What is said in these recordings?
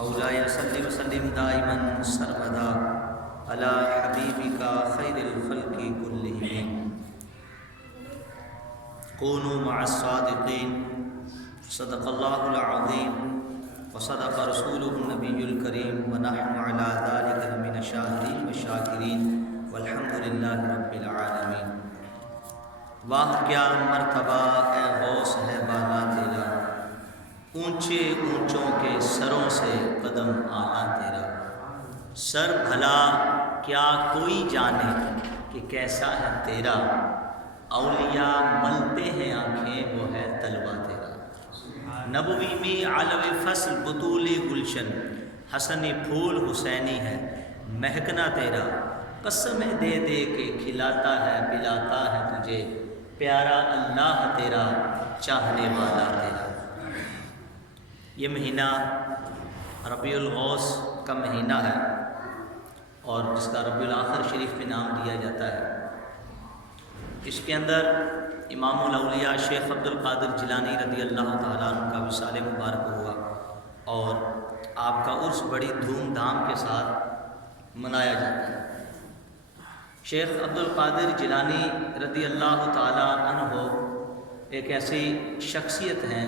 مولاي صل وسلم دائما سرمدا على حبيبك خير الخلق كلهم كونوا مع الصادقين صدق الله العظيم وصدق رسوله النبي الكريم ونحن على ذلك من الشاهدين والشاكرين والحمد لله رب العالمين۔ واہ کیا مرتبہ اے غوث ہے بالا تیرا، اونچے اونچوں کے سروں سے قدم آنا تیرا۔ سر بھلا کیا کوئی جانے کہ کیسا ہے تیرا، اولیاء ملتے ہیں آنکھیں وہ ہے طلبہ تیرا۔ نبوی میں علو فصل بطولی گلشن، حسنی پھول حسینی ہے مہکنا تیرا۔ قسمیں دے دے کے کھلاتا ہے پلاتا ہے تجھے، پیارا اللہ تیرا چاہنے والا تیرا۔ یہ مہینہ ربیع الغوث کا مہینہ ہے اور جس کا ربیع الاخر شریف میں نام دیا جاتا ہے۔ اس کے اندر امام الاولیاء شیخ عبد القادر جیلانی رضی اللہ تعالیٰ عنہ کا وصال مبارک ہوا اور آپ کا عرس بڑی دھوم دھام کے ساتھ منایا جاتا ہے۔ شیخ عبد القادر جیلانی رضی اللہ تعالیٰ عنہ ایک ایسی شخصیت ہیں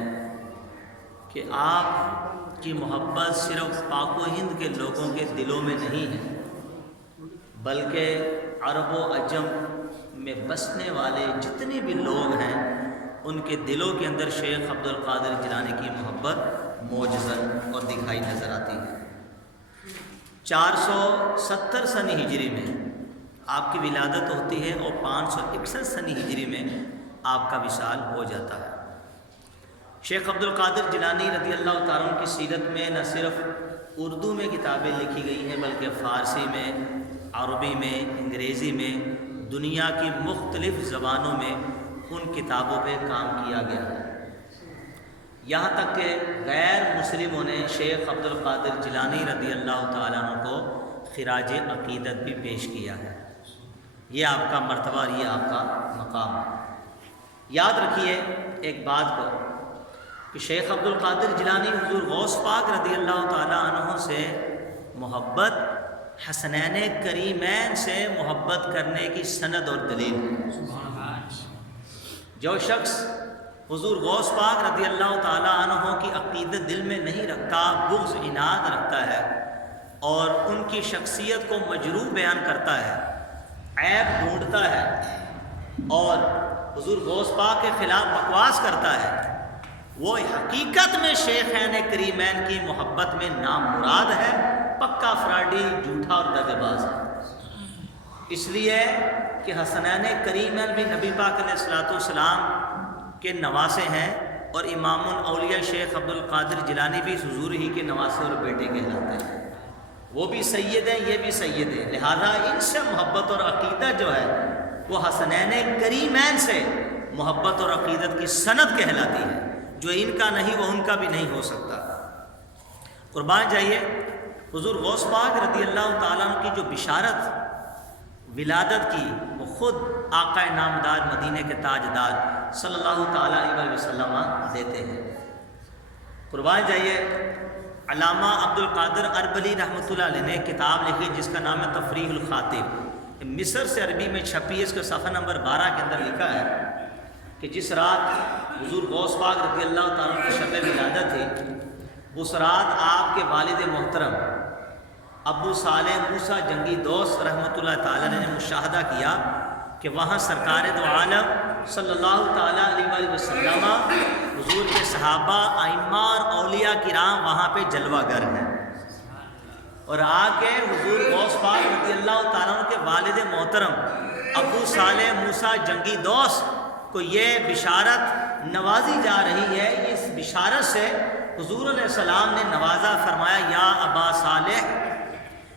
کہ آپ کی محبت صرف پاک و ہند کے لوگوں کے دلوں میں نہیں ہے، بلکہ عرب و عجم میں بسنے والے جتنے بھی لوگ ہیں ان کے دلوں کے اندر شیخ عبد القادر جیلانی کی محبت موجزن اور دکھائی نظر آتی ہے۔ 470 سنی ہجری میں آپ کی ولادت ہوتی ہے اور 561 سنی ہجری میں آپ کا وصال ہو جاتا ہے۔ شیخ عبد القادر جیلانی رضی اللہ تعالیٰ عنہ کی سیرت میں نہ صرف اردو میں کتابیں لکھی گئی ہیں بلکہ فارسی میں، عربی میں، انگریزی میں، دنیا کی مختلف زبانوں میں ان کتابوں پہ کام کیا گیا ہے۔ یہاں تک کہ غیر مسلموں نے شیخ عبد القادر جیلانی رضی اللہ تعالیٰ عنہ کو خراج عقیدت بھی پیش کیا ہے۔ یہ آپ کا مرتبہ اور یہ آپ کا مقام ہے۔ یاد رکھیے ایک بات کو کہ شیخ عبد القادر جیلانی حضور غوث پاک رضی اللہ تعالیٰ عنہ سے محبت حسنین کریمین سے محبت کرنے کی سند اور دلیل ہے۔ جو شخص حضور غوث پاک رضی اللہ تعالیٰ عنہ کی عقیدت دل میں نہیں رکھتا، بغض عناد رکھتا ہے اور ان کی شخصیت کو مجروح بیان کرتا ہے، عیب ڈھونڈتا ہے اور حضور غوث پاک کے خلاف بکواس کرتا ہے، وہ حقیقت میں شیخین کریمین کی محبت میں نامراد ہے، پکا فراڈی، جھوٹا اور دغے باز ہے۔ اس لیے کہ حسنین کریمین بھی نبی پاک علیہ الصلوۃ والسلام کے نواسے ہیں اور امام الاولیاء شیخ عبد القادر جیلانی بھی حضور ہی کے نواسے اور بیٹے کہلاتے ہیں۔ وہ بھی سید ہیں، یہ بھی سید ہیں، لہذا ان سے محبت اور عقیدت جو ہے وہ حسنین کریمین سے محبت اور عقیدت کی سند کہلاتی ہے۔ جو ان کا نہیں وہ ان کا بھی نہیں ہو سکتا۔ قربان جائیے، حضور غوث پاک رضی اللہ تعالیٰ عنہ کی جو بشارت ولادت کی وہ خود آقا نامدار مدینے کے تاجدار صلی اللہ تعالیٰ علیہ وسلم دیتے ہیں۔ قربان جائیے، علامہ عبد القادر اربلی رحمۃ اللہ علیہ نے کتاب لکھی جس کا نام ہے تفریح الخاطب، مصر سے عربی میں چھپی ہے۔ اس کے صفحہ نمبر 12 کے اندر لکھا ہے کہ جس رات حضور غوث پاک رضی اللہ تعالیٰ کی شب ولادت تھی، اس رات آپ کے والد محترم ابو صالح موسیٰ جنگی دوست رحمۃ اللہ تعالیٰ نے مشاہدہ کیا کہ وہاں سرکار دو عالم صلی اللہ تعالیٰ علیہ وسلم، حضور کے صحابہ، ائمہ اور اولیاء کرام وہاں پہ جلوہ گر ہیں اور آ کے حضور غوث پاک رضی اللہ تعالیٰ عنہ کے والد محترم ابو صالح موسیٰ جنگی دوست کو یہ بشارت نوازی جا رہی ہے۔ اس بشارت سے حضور علیہ السلام نے نوازا، فرمایا یا ابا صالح،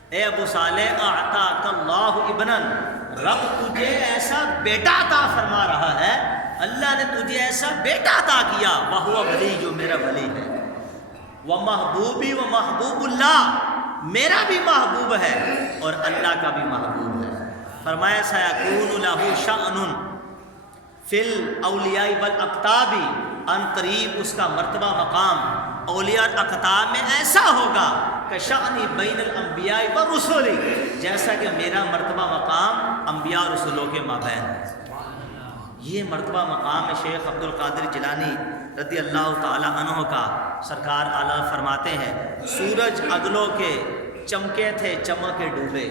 اے ابو صالح، اعطاک اللہ ابنا، رب تجھے ایسا بیٹا عطا فرما رہا ہے، اللہ نے تجھے ایسا بیٹا عطا کیا، وہو ولی، جو میرا ولی ہے، وہ محبوبی و محبوب اللہ، میرا بھی محبوب ہے اور اللہ کا بھی محبوب ہے۔ فرمایا سیکون لہ شأن فی الاولیاء والاقطاب، ان قریب اس کا مرتبہ مقام اولیاء اور اقطاب میں ایسا ہوگا کہ شأنی بین الانبیاء و رسولی، جیسا کہ میرا مرتبہ مقام انبیاء اور رسولوں کے مابین ہے۔ یہ مرتبہ مقام شیخ عبد القادر جیلانی رضی اللہ تعالی عنہ کا۔ سرکار اعلیٰ فرماتے ہیں سورج اگلوں کے چمکے تھے چمکے ڈوبے،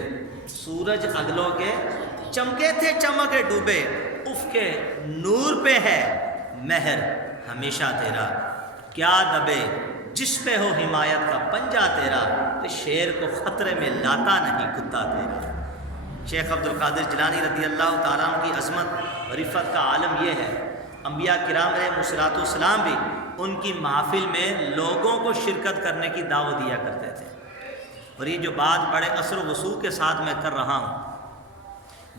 سورج اگلوں کے چمکے تھے چمکے ڈوبے، اف کے نور پہ ہے مہر ہمیشہ تیرا، کیا دبے جس پہ ہو حمایت کا پنجہ تیرا، تو شیر کو خطرے میں لاتا نہیں کتا تیرا۔ شیخ عبد القادر جیلانی رضی اللہ تعالیٰ عنہ کی عظمت و رفعت کا عالم یہ ہے، انبیاء کرام علیہ الصلوۃ والسلام بھی ان کی محافل میں لوگوں کو شرکت کرنے کی دعوت دیا کرتے تھے۔ اور یہ جو بات بڑے اثر و وسوخ کے ساتھ میں کر رہا ہوں،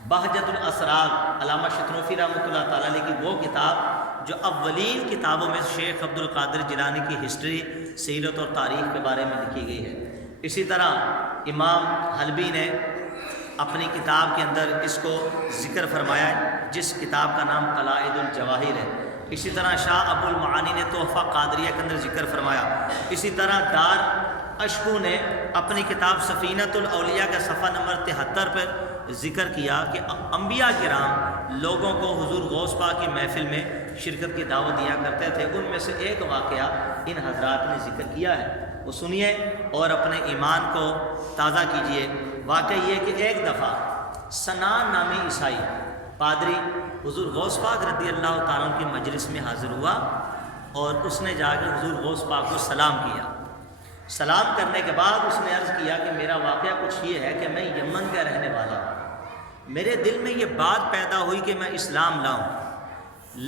بہجت الاسرار علامہ شتنوفی رحمۃ اللہ تعالیٰ علیہ کی وہ کتاب جو اولین کتابوں میں شیخ عبد القادر جیلانی کی ہسٹری، سیرت اور تاریخ کے بارے میں لکھی گئی ہے۔ اسی طرح امام حلبی نے اپنی کتاب کے اندر اس کو ذکر فرمایا ہے، جس کتاب کا نام قلائد الجواہر ہے۔ اسی طرح شاہ ابو المعانی نے تحفہ قادریہ کے اندر ذکر فرمایا۔ اسی طرح دار اشکو نے اپنی کتاب سفینۃ الاولیاء کا صفحہ نمبر 73 پر ذکر کیا کہ انبیاء کرام لوگوں کو حضور غوث پاک کی محفل میں شرکت کی دعوت دیا کرتے تھے۔ ان میں سے ایک واقعہ ان حضرات نے ذکر کیا ہے، وہ سنیے اور اپنے ایمان کو تازہ کیجیے۔ واقعہ یہ کہ ایک دفعہ سنان نامی عیسائی پادری حضور غوث پاک رضی اللہ تعالیٰ عنہ کی مجلس میں حاضر ہوا، اور اس نے جا کر حضور غوث پاک کو سلام کیا۔ سلام کرنے کے بعد اس نے عرض کیا کہ میرا واقعہ کچھ یہ ہے کہ میں یمن کا رہنے والا ہوں، میرے دل میں یہ بات پیدا ہوئی کہ میں اسلام لاؤں،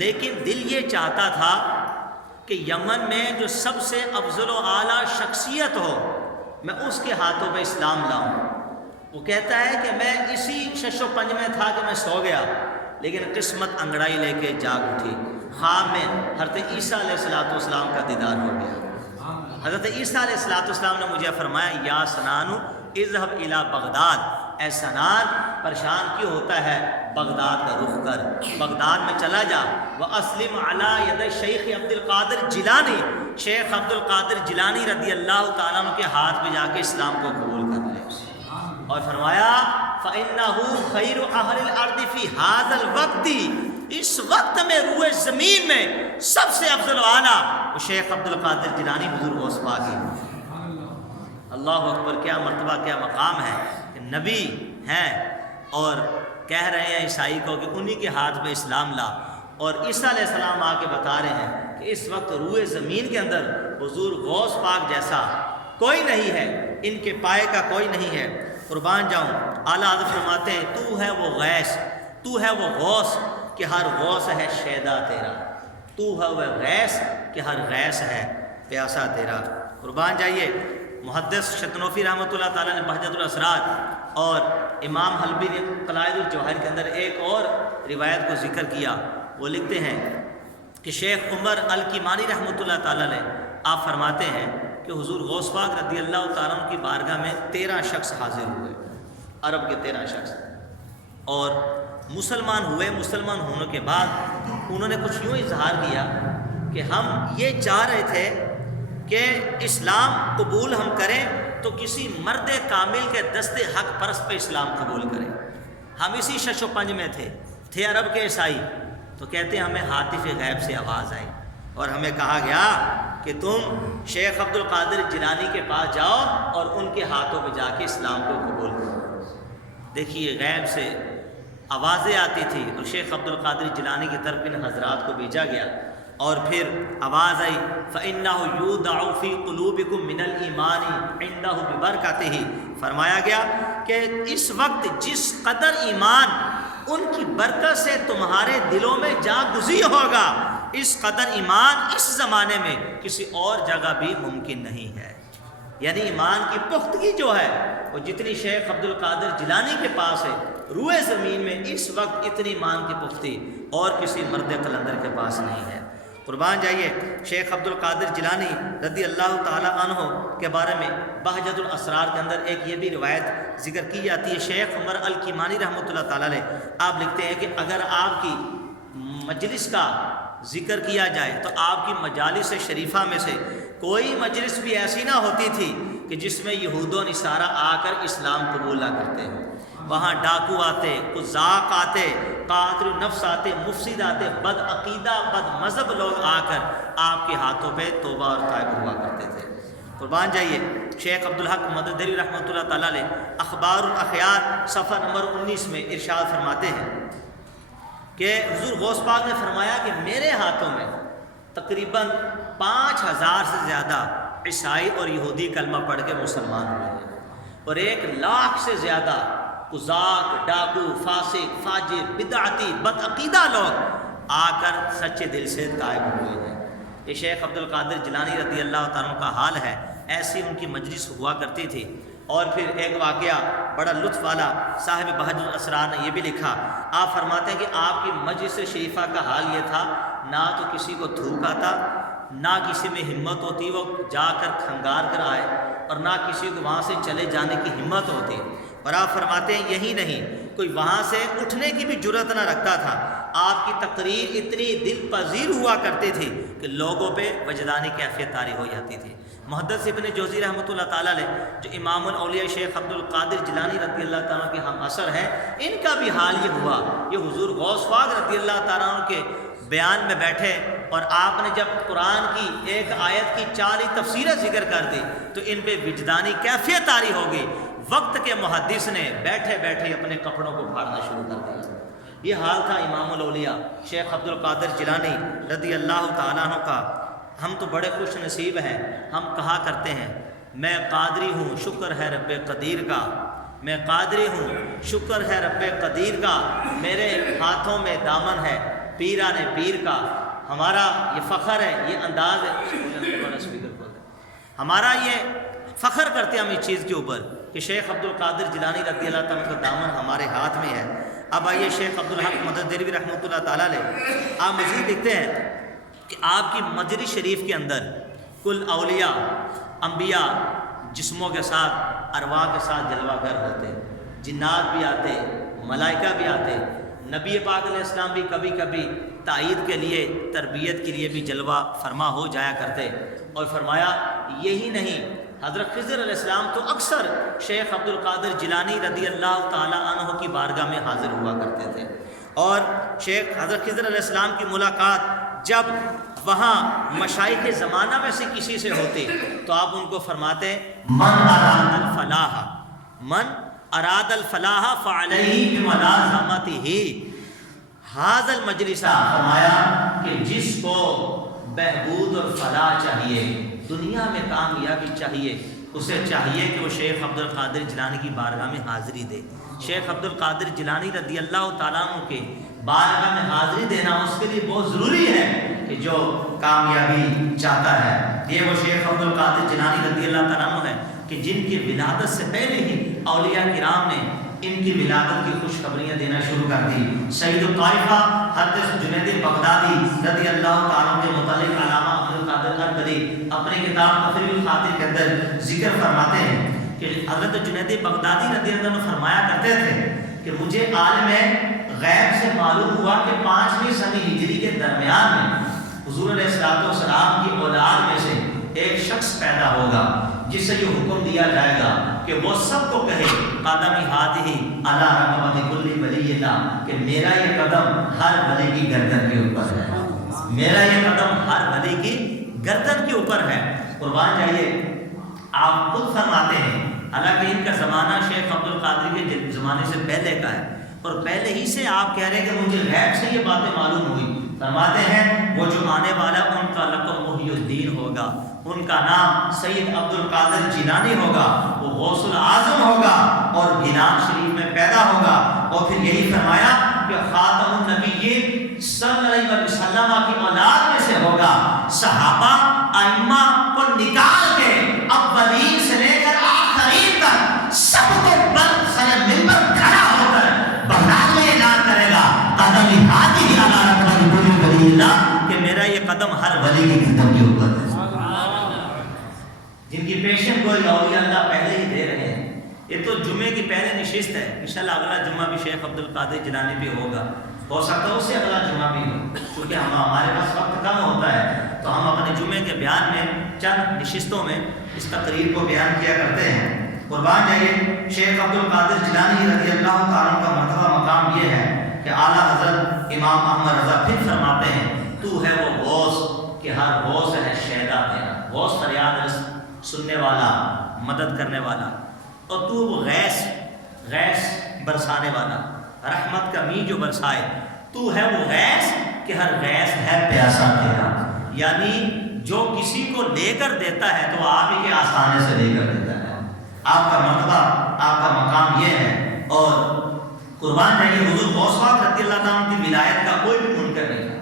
لیکن دل یہ چاہتا تھا کہ یمن میں جو سب سے افضل و اعلیٰ شخصیت ہو میں اس کے ہاتھوں پہ اسلام لاؤں۔ وہ کہتا ہے کہ میں اسی شش و پنج میں تھا کہ میں سو گیا، لیکن قسمت انگڑائی لے کے جاگ اٹھی، خواب میں حضرت عیسیٰ علیہ السلام کا دیدار ہو گیا۔ حضرت عیسیٰ علیہ السلام نے مجھے فرمایا یا سنان اذهب الی بغداد، اے سنان پریشان کیوں ہوتا ہے، بغداد کا رخ کر، بغداد میں چلا جا، واسلم علی ید شیخ عبد القادر جیلانی، شیخ عبد القادر جیلانی رضی اللہ تعالیٰ عنہ کے ہاتھ پہ جا کے اسلام کو قبول کر لے۔ اور فرمایا فإنہ خیر اہل الارض فی ھذا الوقت، اس وقت میں روئے زمین میں سب سے افضل و اعلیٰ وہ شیخ عبد القادر جیلانی حضور غوث پاک ہے۔ اللہ اکبر، کیا مرتبہ کیا مقام ہے کہ نبی ہیں اور کہہ رہے ہیں عیسائی کو کہ انہی کے ہاتھ پہ اسلام لا، اور عیسیٰ علیہ السلام آ کے بتا رہے ہیں کہ اس وقت روئے زمین کے اندر حضور غوث پاک جیسا کوئی نہیں ہے، ان کے پائے کا کوئی نہیں ہے۔ قربان جاؤں، اعلیٰ حضرت فرماتے ہیں تو ہے وہ غیث، تو ہے وہ غوث کہ ہر غوث ہے شیدا تیرا، تو ہے وہ غیث کہ ہر غیث ہے پیاسا تیرا۔ قربان جائیے، محدث شتنوفی رحمۃ اللہ تعالیٰ نے بہجت الاسرار اور امام حلبی نے قلائد الجواہر کے اندر ایک اور روایت کو ذکر کیا۔ وہ لکھتے ہیں کہ شیخ عمر الکیمانی رحمۃ اللہ تعالیٰ نے آپ فرماتے ہیں کہ حضور غوث پاک رضی اللہ تعالیٰ عنہ کی بارگاہ میں 13 شخص حاضر ہوئے، عرب کے 13 شخص، اور مسلمان ہوئے۔ مسلمان ہونے کے بعد انہوں نے کچھ یوں اظہار کیا کہ ہم یہ چاہ رہے تھے کہ اسلام قبول ہم کریں تو کسی مرد کامل کے دست حق پرست پہ اسلام قبول کریں۔ ہم اسی شش و پنج میں تھے عرب کے عیسائی، تو کہتے ہیں ہمیں ہاتف غیب سے آواز آئی اور ہمیں کہا گیا کہ تم شیخ عبد القادر جیلانی کے پاس جاؤ اور ان کے ہاتھوں پہ جا کے اسلام کو قبول کرو۔ دیکھیے غیب سے آوازیں آتی تھی، اور شیخ عبد القادر جیلانی کی طرف ان حضرات کو بھیجا گیا، اور پھر آواز آئی فَإِنَّهُ يُودَعُ فِي قُلُوبِكُم مِّنَ الْإِيمَانِ عِندَهُ بِبَرَكَتِهِ، فرمایا گیا کہ اس وقت جس قدر ایمان ان کی برکت سے تمہارے دلوں میں جا گزی ہوگا، اس قدر ایمان اس زمانے میں کسی اور جگہ بھی ممکن نہیں ہے۔ یعنی ایمان کی پختگی جو ہے وہ جتنی شیخ عبد القادر جیلانی کے پاس ہے روئے زمین میں اس وقت اتنی ایمان کی پختگی اور کسی مرد قلندر کے پاس نہیں ہے۔ قربان جائیے، شیخ عبد القادر جیلانی رضی اللہ تعالی عنہ کے بارے میں بہجت الاسرار کے اندر ایک یہ بھی روایت ذکر کی جاتی ہے۔ شیخ عمر الکیمانی رحمۃ اللہ تعالی علیہ آپ لکھتے ہیں کہ اگر آپ کی مجلس کا ذکر کیا جائے تو آپ کی مجالس شریفہ میں سے کوئی مجلس بھی ایسی نہ ہوتی تھی کہ جس میں یہود و نصارہ آ کر اسلام قبول نہ کرتے ہوں۔ وہاں ڈاکو آتے، قزاق آتے، قاتل نفس آتے، مفسد آتے، بد عقیدہ بد مذہب لوگ آ کر آپ کے ہاتھوں پہ توبہ اور طائب ہوا کرتے تھے۔ قربان جائیے، شیخ عبدالحق مدد دہلوی رحمۃ اللہ تعالیٰ علیہ اخبار الاخیار صفحہ نمبر 19 میں ارشاد فرماتے ہیں کہ حضور غوث پاک نے فرمایا کہ میرے ہاتھوں میں تقریباً 5000 سے زیادہ عیسائی اور یہودی کلمہ پڑھ کے مسلمان ہوئے ہیں، اور 1,00,000 سے زیادہ قزاق، ڈاکو، فاسق، فاجر، بدعتی، بدعقیدہ لوگ آ کر سچے دل سے تائب ہوئے ہیں۔ یہ شیخ عبد القادر جیلانی رضی اللہ تعالیٰ عنہ کا حال ہے، ایسی ان کی مجلس ہوا کرتی تھی۔ اور پھر ایک واقعہ بڑا لطف والا صاحب بہجت الاسرار نے یہ بھی لکھا، آپ فرماتے ہیں کہ آپ کی مجلس شریفہ کا حال یہ تھا، نہ تو کسی کو تھوک آتا، نہ کسی میں ہمت ہوتی وہ جا کر کھنگار کر آئے، اور نہ کسی کو وہاں سے چلے جانے کی ہمت ہوتی۔ اور آپ فرماتے ہیں یہی نہیں، کوئی وہاں سے اٹھنے کی بھی جرأت نہ رکھتا تھا۔ آپ کی تقریر اتنی دل پذیر ہوا کرتی تھی کہ لوگوں پہ وجدانی کیفیت طاری ہو جاتی تھی۔ محدث ابن جوزی رحمۃ اللہ تعالیٰ علیہ جو امام الاولیاء شیخ عبد القادر جیلانی رضی اللہ تعالیٰ کے ہم اثر ہیں، ان کا بھی حال یہ ہوا، یہ حضور غوث پاک رضی اللہ تعالیٰ عنہ کے بیان میں بیٹھے اور آپ نے جب قرآن کی ایک آیت کی 4 تفسیریں ذکر کر دی تو ان پہ وجدانی کیفیت طاری ہو گئی۔ وقت کے محدث نے بیٹھے بیٹھے اپنے کپڑوں کو پھاڑنا شروع کر دیا۔ یہ حال تھا امام الاولیاء شیخ عبد القادر جیلانی رضی اللہ تعالیٰ عنہ کا۔ ہم تو بڑے خوش نصیب ہیں، ہم کہا کرتے ہیں میں قادری ہوں شکر ہے رب قدیر کا، میں قادری ہوں شکر ہے رب قدیر کا، میرے ہاتھوں میں دامن ہے پیران پیر کا۔ ہمارا یہ فخر ہے، یہ انداز ہے، ہمارا یہ فخر کرتے ہیں ہم اس چیز کے اوپر کہ شیخ عبد القادر جیلانی رضی اللہ تعالیٰ کا دامن ہمارے ہاتھ میں ہے۔ اب آئیے شیخ عبدالحق مدد دہلوی رحمۃ اللہ تعالیٰ علیہ آپ مزید لکھتے ہیں کہ آپ کی مجلس شریف کے اندر کل اولیاء انبیاء جسموں کے ساتھ ارواح کے ساتھ جلوہ گر ہوتے، جنات بھی آتے، ملائکہ بھی آتے، نبی پاک علیہ السلام بھی کبھی کبھی تائید کے لیے تربیت کے لیے بھی جلوہ فرما ہو جایا کرتے۔ اور فرمایا یہی نہیں، حضرت خضر علیہ السلام تو اکثر شیخ عبد القادر جیلانی رضی اللہ تعالیٰ عنہ کی بارگاہ میں حاضر ہوا کرتے تھے، اور شیخ حضرت خضر علیہ السلام کی ملاقات جب وہاں مشائخ زمانہ میں سے کسی سے ہوتی تو آپ ان کو فرماتے من اراد الفلاح، من اراد الفلاح فعلیہ بملازمتہ ھذا المجلس، فرمایا کہ جس کو بہبود اور فلاح چاہیے، دنیا میں کامیابی چاہیے، اسے چاہیے کہ وہ شیخ عبد القادر جیلانی کی بارگاہ میں حاضری دے۔ شیخ عبد القادر جیلانی رضی اللہ تعالیٰ عنہ کے بارگاہ میں حاضری دینا اس کے لیے بہت ضروری ہے کہ جو کامیابی چاہتا ہے۔ یہ وہ شیخ عبد القادر جیلانی رضی اللہ تعالیٰ عنہ ہے کہ جن کی ولادت سے پہلے ہی اولیاء کرام نے ان کی ولادت کی خوشخبریاں دینا شروع کر دی۔ سید الطائفہ حضرت جنید بغدادی رضی اللہ تعالیٰ کے متعلق علامہ عبد القادر اربلی اپنی کتاب تفریح الخاطر کے اندر ذکر فرماتے ہیں کہ حضرت جنید بغدادی رضی اللہ عنہ فرمایا کرتے تھے کہ مجھے عالم غیب سے معلوم ہوا کہ 5ویں صدی ہجری کے درمیان میں حضور علیہ السلام کی اولاد میں سے ایک شخص پیدا ہوگا جس سے یہ حکم دیا جائے گا کہ وہ سب کو کہے قدمی ہاتھی علی رقبۃ کل ولی اللہ، کہ میرا یہ قدم ہر ولی کی گردن کے اوپر ہے، میرا یہ قدم ہر ولی کی گردن کے اوپر ہے۔ قربان جائیے، آپ خود فرماتے ہیں، حالانکہ ان کا زمانہ شیخ عبد القادر کے زمانے سے پہلے کا ہے اور پہلے ہی سے آپ کہہ رہے ہیں کہ مجھے غیب سے یہ باتیں معلوم ہوئی۔ فرماتے ہیں وہ جو آنے والا ان کا لقب محی الدین ہوگا، ان کا نام سید عبد القادر جیلانی ہوگا، وہ غوث العظم ہوگا اور گیلان شریف میں پیدا ہوگا۔ اور پھر یہی فرمایا کہ خاتم النبیین صلی اللہ علیہ وسلم کی اولاد میں سے ہوگا۔ صحابہ ائمہ کو نکال کے اولین سے لے کر آخرین تک سب کو سر منبر کھڑا ہو کر بغداد میں اعلان کرے گا قدمی ہاتھی علی رقبۃ کل ولی اللہ، کہ میرا یہ قدم ہر ولی کی گردن کے اوپر ہے۔ جن کی پیشن گوئی اولیاء اللہ پہلے ہی دے رہے ہیں۔ یہ تو جمعے کی پہلے نشست ہے، انشاءاللہ اگلا جمعہ بھی شیخ عبد القادر جیلانی پہ ہوگا، ہو سکتا ہے اس سے اگلا جمعہ بھی ہو، کیونکہ ہمارے پاس وقت کم ہوتا ہے۔ تو ہم اپنے جمعے کے بیان میں چند نشستوں میں اس تقریر کو بیان کیا کرتے ہیں۔ قربان جائیے، شیخ عبد القادر جیلانی رضی اللہ تعالیٰ کا مرتبہ مقام یہ ہے کہ اعلیٰ حضرت امام احمد رضا پھر فرماتے ہیں تو ہے وہ غوث کہ ہر غوث ہے شہدا تیرا، غوث فریاد سننے والا، مدد کرنے والا، اور تو وہ غیث برسانے والا، رحمت کا می جو برسائے، تو ہے وہ غیث کہ ہر غیث ہے پیاسا تیرا، یعنی جو کسی کو لے کر دیتا ہے تو آپ ہی کے آسانے سے لے کر دیتا ہے۔ آپ کا مرتبہ، آپ کا مقام یہ ہے، اور قربان جائیے حضور غوث پاک رضی اللہ تعالیٰ کی ولایت کا کوئی بھی منکر نہیں تھا،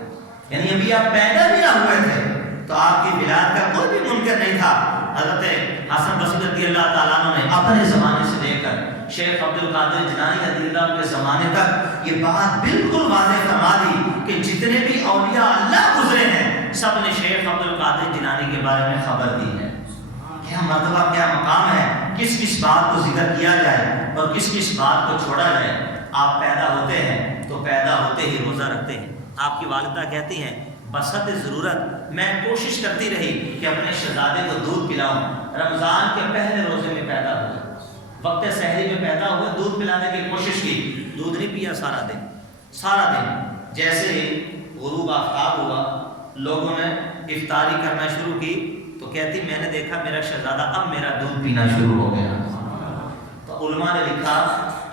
یعنی ابھی آپ پیدا بھی نہ ہوئے تھے تو آپ کی ولایت کا کوئی بھی منکر نہیں تھا۔ حضرت حسن بصری رضی اللہ تعالیٰ عنہ نے اپنے زمانے سے لے کر شیخ عبد القادر جیلانی رضی اللہ عنہ کے زمانے تک یہ بات بالکل واضح فرما دی کہ جتنے بھی اولیاء اللہ گزرے ہیں سب نے شیخ عبد القادر جیلانی کے بارے میں خبر دی ہے۔ کیا مرتبہ، کیا مقام ہے، کس کس بات کو ذکر کیا جائے اور کس کس بات کو چھوڑا جائے۔ آپ پیدا ہوتے ہیں تو پیدا ہوتے ہی روزہ رکھتے ہیں۔ آپ کی والدہ کہتی ہیں بسط ضرورت میں کوشش کرتی رہی کہ اپنے شہزادے کو دودھ پلاؤں، رمضان کے پہلے روزے میں پیدا ہوا، وقت سحری میں پیدا ہوئے، دودھ پلانے کی کوشش کی، دودھ نہیں پیا سارا دن۔ جیسے غروب آفتاب ہوا، لوگوں نے افطاری کرنا شروع کی تو کہتی میں نے دیکھا میرا شہزادہ اب میرا دودھ پینا شروع ہو گیا۔ تو علماء نے لکھا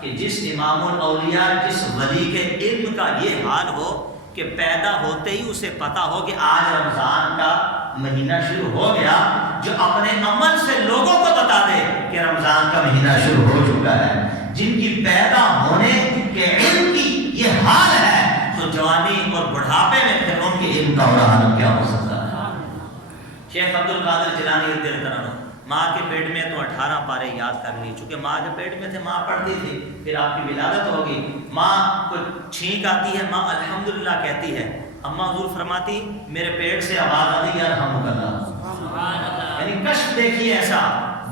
کہ جس امام الاولیاء، جس ولی کے علم کا یہ حال ہو کہ پیدا ہوتے ہی اسے پتا ہو کہ آج رمضان کا مہینہ شروع ہو گیا، جو اپنے عمل سے لوگوں کو بتا دے کہ رمضان کا مہینہ شروع ہو چکا ہے، جن کی پیدا ہونے کے علم کی یہ حال ہے، تو جوانی اور بڑھاپے میں پھر ان کے علم کا اور حال کیا ہو سکتا ہے۔ شیخ عبد القادر جیلانی رضی اللہ عنہ ماں کے پیٹ میں تو 18 پارے یاد کر لی، چونکہ ماں کے پیٹ میں تھے، ماں پڑھتی تھی، پھر آپ کی ولادت ہوگی، ماں کو چھینک آتی ہے، ماں الحمدللہ کہتی ہے، اماں حضور فرماتی میرے پیٹ سے آواز آتی ہے الحمد اللہ، یعنی کشف دیکھیے ایسا،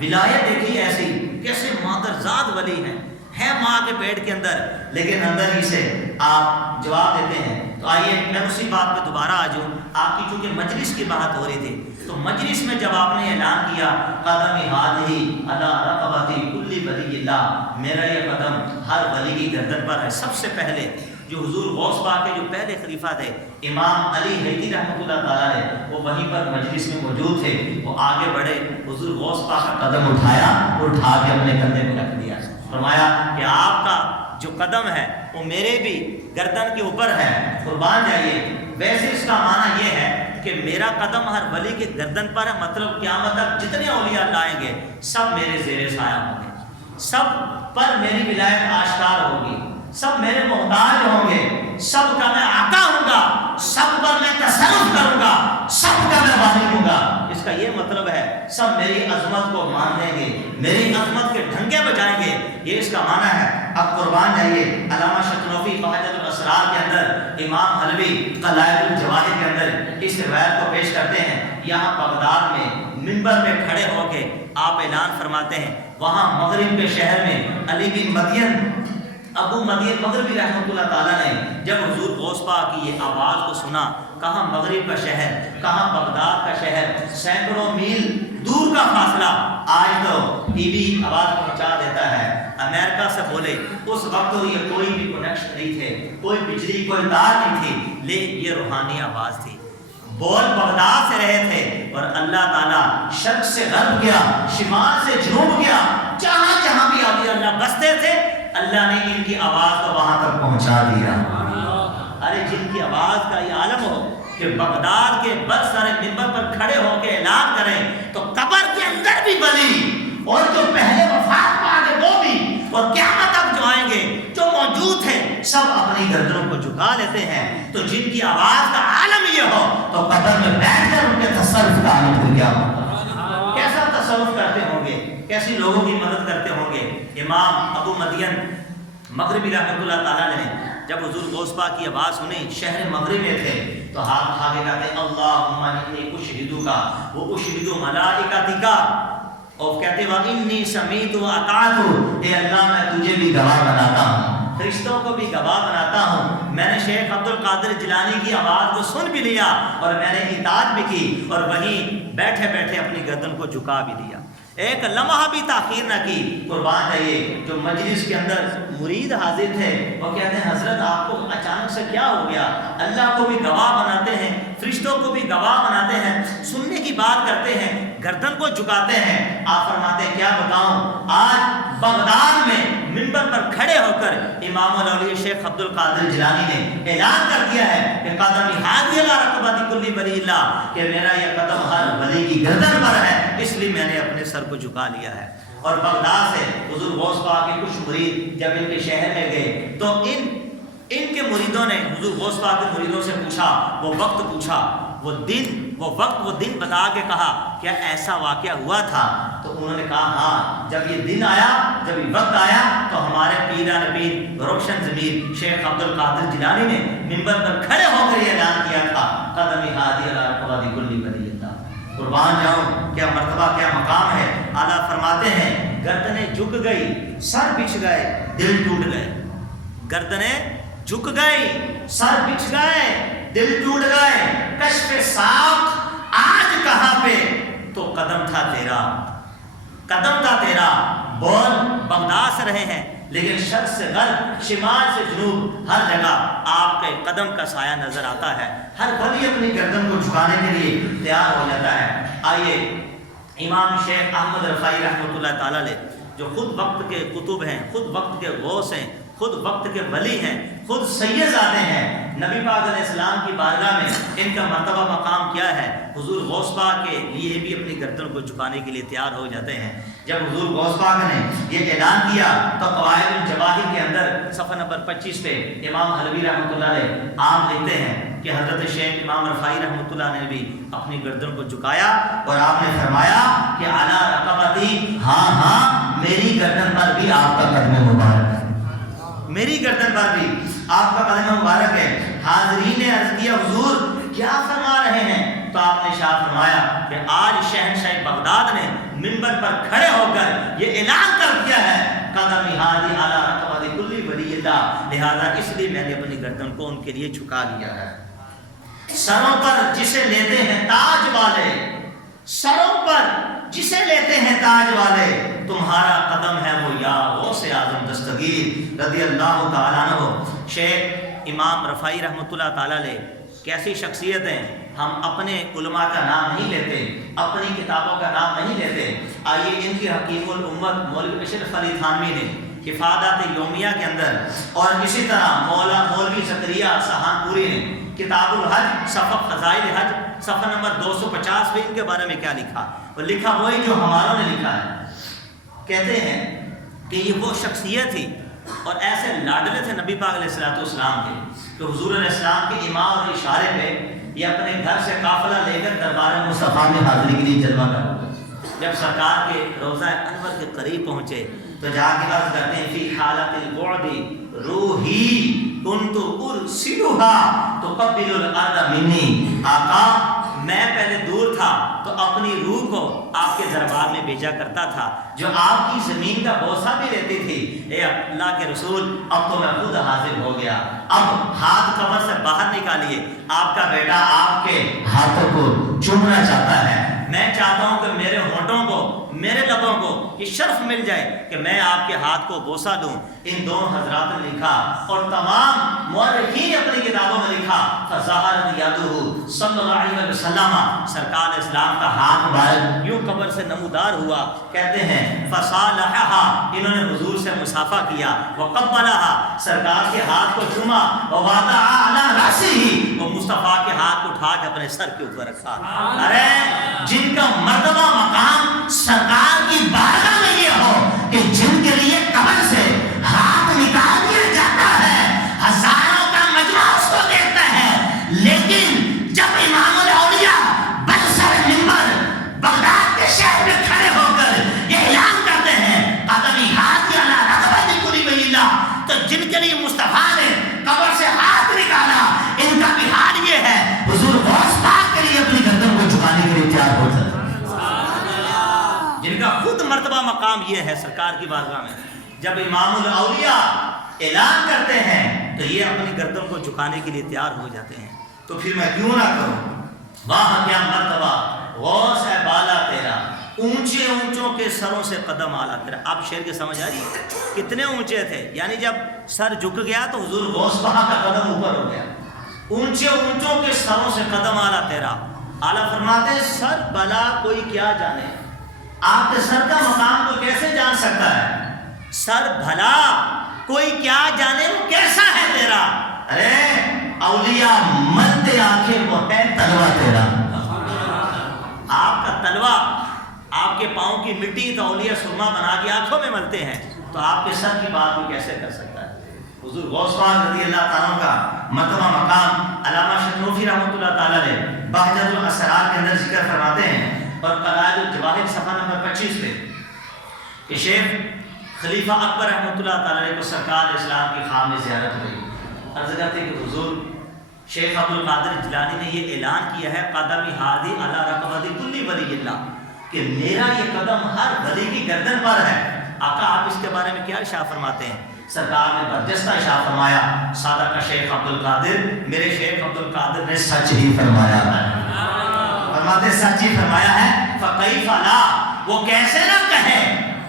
ولایت دیکھیے ایسی، کیسے مادرزاد ولی ہے ماں کے پیٹ کے اندر، لیکن اندر ہی سے آپ جواب دیتے ہیں۔ تو آئیے میں اسی بات پہ دوبارہ آ جاؤں، آپ کی چونکہ مجلس کی بات ہو رہی تھی، تو مجلس میں جب آپ نے اعلان کیا قدم ہاتھی علی رقبتی کل ولی اللہ، میرا یہ قدم ہر ولی کی گردن پر ہے، سب سے پہلے جو حضور غوث پاک کے جو پہلے خلیفہ تھے امام علی حیدری رحمۃ اللہ تعالیٰ نے، وہ وہیں پر مجلس میں موجود تھے، وہ آگے بڑھے، حضور غوث پاک کا قدم اٹھایا، اٹھا کے اپنے کندھے پہ رکھ دیا، فرمایا کہ آپ کا جو قدم ہے وہ میرے بھی گردن کے اوپر ہے، قربان جائیے۔ ویسے اس کا معنی یہ ہے کہ میرا قدم ہر ولی کے گردن پر ہے، مطلب قیامت تک جتنے اولیاء اللہ آئیں گے سب میرے زیر سایہ ہوں گے، سب پر میری ولایت آشکار ہوگی، سب میرے محتاج ہوں گے، سب کا میں آقا ہوں گا، سب پر میں تصرف کروں گا، سب کا میں والی ہوں گا۔ اس کا یہ مطلب ہے سب میری عظمت کو مان لیں گے، میری عظمت کے ڈھنگے بجائیں گے، یہ اس کا معنی ہے۔ اب قربان جائیے، علامہ شتنوفی فہد الاسرار کے اندر، امام حلوی قلائد الجواہر کے اندر اس روایت کو پیش کرتے ہیں۔ یہاں بغداد میں منبر پہ کھڑے ہو کے آپ اعلان فرماتے ہیں، وہاں مغرب کے شہر میں علی بن مدین ابو مدین مغربی رحمۃ اللہ تعالیٰ نے جب حضور غوث پاک کی یہ آواز کو سنا، کہاں مغرب کا شہر، کہاں بغداد کا شہر، سینکڑوں میل دور کا فاصلہ، آج تو ٹی وی آواز پہنچا دیتا ہے، امریکہ سے بولے، اس وقت تو یہ کوئی بھی کنیکشن نہیں تھے، کوئی بجلی کوئی تار نہیں تھی، لیکن یہ روحانی آواز تھی، بول بغداد سے رہے تھے، اور اللہ تعالیٰ شرق سے غرب گیا، شمال سے جنوب گیا، جہاں جہاں بھی اولیاء اللہ بستے تھے اللہ نے ان کی آواز کو وہاں تک پہنچا دیا۔ ارے جن کی آواز کا یہ عالم ہو کہ بغداد کے بڑے سارے منبر پر کھڑے ہو کے اعلان کریں، تو قبر کے اندر بھی ولی، اور جو پہلے وفات پا گئے وہ بھی، اور قیامت تک جو آئیں گے جو موجود ہیں سب اپنی گردنوں کو جھکا لیتے ہیں۔ تو جن کی آواز کا عالم یہ ہو تو قبر میں بیٹھ کر ان کے تصرف کا عالم ہو گیا، کیسا تصرف کرتے ہوں گے، کیسی لوگوں کی مدد کرتے ہوں گے۔ امام ابو مدین مغربی رحمۃ اللہ تعالیٰ نے جب حضور غوث پاک کی آواز سنی، شہر مغرب میں تھے، تو ہاتھ اٹھا کے کہتے اللہم انی اشہدک و اشہد ملائکتک، اور کہتے وانی سمیت و اطعت، اے اللہ میں تجھے بھی گواہ بناتا ہوں فرشتوں کو بھی گواہ بناتا ہوں، میں نے شیخ عبد القادر جیلانی کی آواز کو سن بھی لیا اور میں نے اطاعت بھی کی اور وہیں بیٹھے بیٹھے اپنی گردن کو جھکا بھی دیا، ایک لمحہ بھی تاخیر نہ کی۔ قربان جائیے، جو مجلس کے اندر مرید حاضر تھے وہ کہتے ہیں حضرت آپ کو اچانک سے کیا ہو گیا؟ اللہ کو بھی گواہ بناتے ہیں، فرشتوں کو بھی گواہ بناتے ہیں، سننے کی بات کرتے ہیں، گردن کو جھکاتے ہیں۔ آپ فرماتے ہیں کیا بتاؤں، آج بغداد میں منبر پر کھڑے ہو کر امام الاولیاء شیخ عبد القادر جیلانی نے اعلان کر دیا ہے کہ قدمی ہادی علی رقبۃ کل ولی اللہ، کہ میرا یہ قدم ہر ولی کی گردن پر ہے، اس لیے میں نے اپنے سر کو جھکا لیا ہے۔ اور بغداد سے حضور غوث پاک کے کچھ مرید جب ان کے شہر میں گئے تو ان کے مریدوں نے حضور غوث پاک کے مریدوں سے پوچھا، وہ وقت پوچھا، وہ دن، وہ وقت، وہ دن بتا کے کہا کیا ایسا واقعہ ہوا تھا؟ تو انہوں نے کہا ہاں، جب یہ دن آیا، جب یہ وقت آیا تو ہمارے پیران پیر روشن ضمیر شیخ عبد القادر جیلانی نے منبر پر کھڑے ہو کر یہ اعلان کیا تھا قدمی ہادی علی رقبۃ کل ولی اللہ۔ قربان جاؤں، کیا مرتبہ، کیا مقام ہے۔ اعلیٰ فرماتے ہیں گردنیں جھک گئی، سر بچھ گئے، دل ٹوٹ گئے۔ گردنیں جھک گئی، سر بچھ گئے، دل ٹوٹ گئے، کشف ساق آج کہاں پہ، تو قدم تھا تیرا، قدم تھا تیرا۔ بول بغداد سے رہے ہیں لیکن شرق سے غرب، شمال سے جنوب، ہر جگہ آپ کے قدم کا سایہ نظر آتا ہے۔ ہر ولی اپنی گردن کو جھکانے کے لیے تیار ہو جاتا ہے۔ آئیے امام شیخ احمد رفاعی رحمۃ اللہ تعالیٰ علیہ، جو خود وقت کے قطب ہیں، خود وقت کے غوث ہیں، خود وقت کے ولی ہیں، خود سید زادے ہیں، نبی پاک علیہ السلام کی بارگاہ میں ان کا مرتبہ مقام کیا ہے؟ حضور غوث پاک کے لیے بھی اپنی گردن کو جھکانے کے لیے تیار ہو جاتے ہیں۔ جب حضور غوث پاک نے یہ اعلان کیا تو قواعد الجواہر کے اندر صفحہ نمبر 25 پہ امام حلوی رحمۃ اللہ علیہ عام لکھتے ہیں کہ حضرت شیخ امام رفاعی رحمۃ اللہ نے بھی اپنی گردن کو جھکایا اور آپ نے فرمایا کہ اعلیٰ رقبتی، ہاں ہاں میری گردن پر بھی آپ کا قدم مبارک ہے، میری گردن پر بھی آپ کا قدم مبارک ہے۔ حاضرین نے عرض کیا حضور کیا فرما رہے ہیں؟ تو آپ نے ارشاد فرمایا کہ آج شہنشاہ بغداد نے منبر پر کھڑے ہو کر یہ اعلان کر دیا ہے قدمی ہادی اعلیٰ رقبۃ کل ولی اللہ، لہذا اس لیے میں نے اپنی گردن کو ان کے لیے جھکا لیا ہے۔ سروں پر جسے لیتے ہیں تاج والے، سروں پر جسے لیتے ہیں تاج والے، تمہارا قدم ہے وہ یا غوث اعظم دستگیر رضی اللہ تعالیٰ عنہ۔ شیخ امام رفاعی رحمۃ اللہ تعالیٰ علیہ کیسی شخصیت ہیں، ہم اپنے علماء کا نام نہیں لیتے، اپنی کتابوں کا نام نہیں لیتے۔ آئیے ان کی حکیم الامت مولوی اشرف علی تھانوی نے افادات یومیہ کے اندر، اور اسی طرح مولوی زکریا سہانپوری نے کتاب الحج صفحہ فضائل حج صفحہ نمبر 250 پہ ان کے بارے میں کیا لکھا؟ وہ لکھا وہی جو ہماروں نے لکھا ہے۔ کہتے ہیں کہ یہ وہ شخصیت تھی اور ایسے لاڈلے تھے نبی پاک علیہ السلام کے کہ حضور علیہ السلام کے ایماء اور اشارے پہ یہ اپنے گھر سے قافلہ لے کر دربار مصطفیٰ میں حاضری کے لیے جلوہ کر۔ جب سرکار کے روضہ انور کے قریب پہنچے تو جا کے عرض کرتے ہیں فی حالت البعد روحی کنت ارسلها تقبل الارض منی، آقا میں پہلے دور تھا تو اپنی روح کو آپ کے دربار میں بھیجا کرتا تھا جو آپ کی زمین کا بوسہ بھی لیتی تھی۔ اے اللہ کے رسول اب تو میں خود حاضر ہو گیا، اب ہاتھ قبر سے باہر نکالیے، آپ کا بیٹا آپ کے ہاتھوں کو چومنا چاہتا ہے۔ میں چاہتا ہوں کہ میرے ہونٹوں کو، میرے لبوں کو یہ شرف مل جائے کہ میں آپ کے ہاتھ کو بوسہ دوں۔ ان دونوں حضرات نے لکھا اور تمام مورخین اپنی کتابوں میں لکھا فظہرت یدہ صلی اللہ علیہ وسلم، سرکار اسلام کا ہاتھ مبارک یوں قبر سے نمودار ہوا۔ کہتے ہیں فصالحہا، انہوں نے حضور سے مصافحہ کیا، وقبلہا، سرکار کے ہاتھ کو چوما، ووضع علی رأسہ، وہ مصطفیٰ کے ہاتھ کو اٹھا کے اپنے سر کے اوپر رکھا۔ ارے جن کا مرتبہ مقام سرکار کی بارگاہ میں یہ ہو کہ جن کے لیے قبر سے ہاتھ نکال دیا جاتا ہے، ہزاروں کا مجمع اس کو دیکھتا ہے، لیکن جب امام الاولیاء برسر منبر بغداد کے شہر میں کھڑے ہو کر یہ اعلان کرتے ہیں قدمی ہاتھ علی رقبۃ کل ولی اللہ، تو جن کے لیے مصطفیٰ نے قبر سے ہاتھ نکالا ان کا بھی حال یہ ہے، حضور غوث پاک کے لیے اپنی گردن کو جھکانے کے لیے تیار ہو جاتے ہیں، جن کا خود مرتبہ مقام یہ ہے سرکار کی بارگاہ میں۔ جب امام الاولیاء اعلان کرتے ہیں تو یہ اپنی گردن کو جھکانے کے لیے تیار ہو جاتے ہیں، تو پھر میں کیوں نہ کروں؟ واہ کیا مرتبہ غوث ہے بالا تیرا، اونچے اونچوں کے سروں سے قدم آلا تیرا۔ اب شعر کی سمجھ آ رہی ہے کتنے اونچے تھے؟ یعنی جب سر جھک گیا تو حضور غوث پاک کا قدم اوپر ہو گیا، اونچے اونچوں کے سروں سے قدم آلا تیرا۔ اعلیٰ فرماتے سر بلا کوئی کیا جانے، آپ کے سر کا مقام کو کیسے جان سکتا ہے؟ سر بھلا کوئی کیا جانے وہ کیسا ہے تیرا، ارے اولیاء ملتے آنکھیں وہ ہے تلوا تیرا۔ آپ کا تلوا، آپ کے پاؤں کی مٹی تو اولیاء سرما بنا کے آنکھوں میں ملتے ہیں، تو آپ کے سر کی بات کو کیسے کر سکتا ہے؟ حضور غوث پاک رضی اللہ تعالیٰ کا مرتبہ مقام علامہ شنوفی رحمۃ اللہ تعالیٰ نے بہجت الاسرار کے اندر ذکر فرماتے ہیں، اور قلائد الجواہر صفحہ نمبر 25 پہ کہ شیخ خلیفہ اکبر رحمۃ اللہ تعالیٰ کو سرکار اسلام کی خام میں زیارت ہوئی، عرض کرتے کہ حضور شیخ عبد القادر جیلانی نے یہ اعلان کیا ہے قدمی ہادی علی رقبۃ کل ولی اللہ، کہ میرا یہ قدم ہر ولی کی گردن پر ہے۔ آقا آپ اس کے بارے میں کیا ارشاد فرماتے ہیں؟ سرکار نے برجستہ ارشاد فرمایا سادہ کا شیخ عبد القادر، میرے شیخ عبد القادر نے سچ ہی فرمایا ہے، فرماتے سچ ہی فرمایا ہے۔ فکیف لا، وہ کیسے نہ کہے،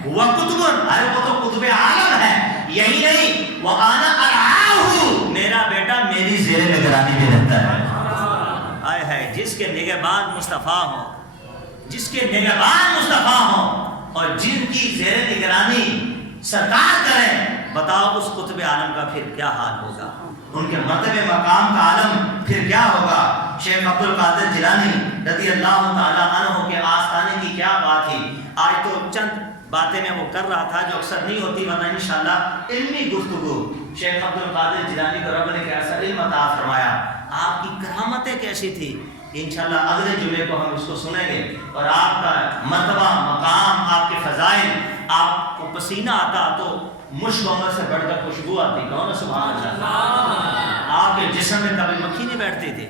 وہ قطب، ارے وہ تو قطب عالم ہے، یہی نہیں وہ انا ارعاہ، میرا بیٹا میری زیر نگرانی میں رہتا ہے۔ آئے ہے جس کے نگہبان مصطفیٰ ہوں، جس کے نگہبان مصطفیٰ ہوں اور جن کی زیر نگرانی سرکار کریں، بتاؤ اس قطب عالم کا پھر کیا حال ہوگا، ان کے مرتبے مقام کا عالم پھر کیا ہوگا۔ شیخ عبد القادر جیلانی رضی اللہ تعالیٰ عنہ کے آستانے کی کیا بات تھی۔ آج تو چند باتیں میں وہ کر رہا تھا جو اکثر نہیں ہوتی، ورنہ انشاءاللہ علمی گفتگو شیخ عبد القادر جیلانی کو رب نے کیسا علم عطا فرمایا، آپ کی کرامتیں کیسی تھی، انشاءاللہ اگلے جمعے کو ہم اس کو سنیں گے، اور آپ کا مرتبہ مقام، آپ کے فضائل، آپ کو پسینہ آتا تو مشک عمر سے بڑھ کر خوشبو آتی، کہو نا سبحان اللہ۔ آپ کے جسم میں کبھی مکھی نہیں بیٹھتی تھی،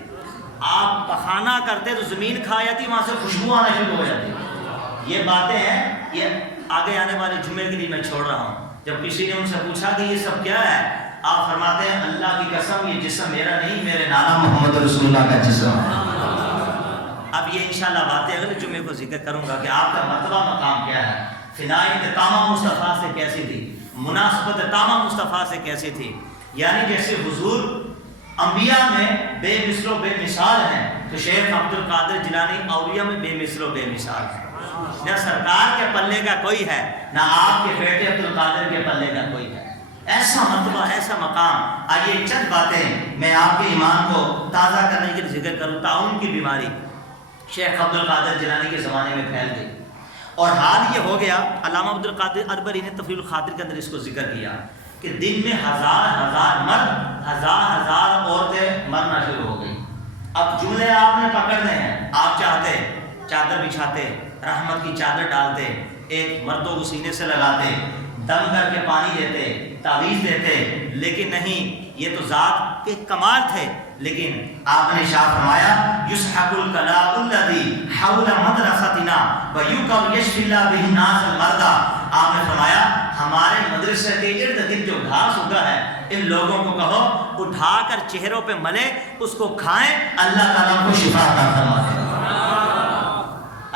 آپ پخانہ کرتے تو زمین کھا جاتی، وہاں سے خوشبو آنا شروع ہو جاتی۔ یہ باتیں ہیں، یہ آگے آنے والے جمعے کے لیے میں چھوڑ رہا ہوں۔ جب کسی نے ان سے پوچھا کہ یہ سب کیا ہے، آپ فرماتے ہیں اللہ کی قسم یہ جسم میرا نہیں، میرے نانا محمد رسول اللہ کا جسم ہے۔ اب یہ انشاءاللہ باتیں اگلے جمعے کو ذکر کروں گا کہ آپ کا مرتبہ مقام کیا ہے، فنائی تامہ مصطفیٰ سے کیسی تھی، مناسبت تامہ مصطفیٰ سے کیسی تھی۔ یعنی جیسے حضور انبیاء میں بے مثل و بے مثال ہیں، تو شیخ عبد القادر جیلانی اولیاء میں بے مثل و بے مثال ہیں۔ نہ سرکار کے پلے کا کوئی ہے، نہ آپ کے بیٹے عبد القادر کے پلے کا کوئی ہے، ایسا مرتبہ، ایسا مقام۔ آئیے چند باتیں میں آپ کے ایمان کو تازہ کرنے کے لیے ذکر کروں۔ تعاون کی بیماری شیخ عبد القادر جیلانی کے زمانے میں پھیل گئی، اور حال یہ ہو گیا، علامہ عبد القادر اربری نے تفریح الخاطر کے اندر اس کو ذکر کیا کہ دن میں ہزار مرد، ہزار عورتیں مرنا شروع ہو گئی۔ اب جملے آپ نے پکڑنے ہیں، آپ چاہتے چادر بچھاتے، رحمت کی چادر ڈالتے، ایک مردوں کو سینے سے لگاتے، دم کر کے پانی دیتے، تعویذ دیتے، لیکن نہیں، یہ تو ذات کے کمال تھے۔ لیکن آپ نے شاہ فرمایا یسحق الکلاء الذی حول مدرستنا ویقل یشفی اللہ بہ الناس المرضى، آپ نے فرمایا ہمارے مدرسے کے ارد گرد جو گھاس اگا ہے، ان لوگوں کو کہو اٹھا کر چہروں پہ ملے، اس کو کھائیں، اللہ تعالیٰ کو شفا عطا فرمائے۔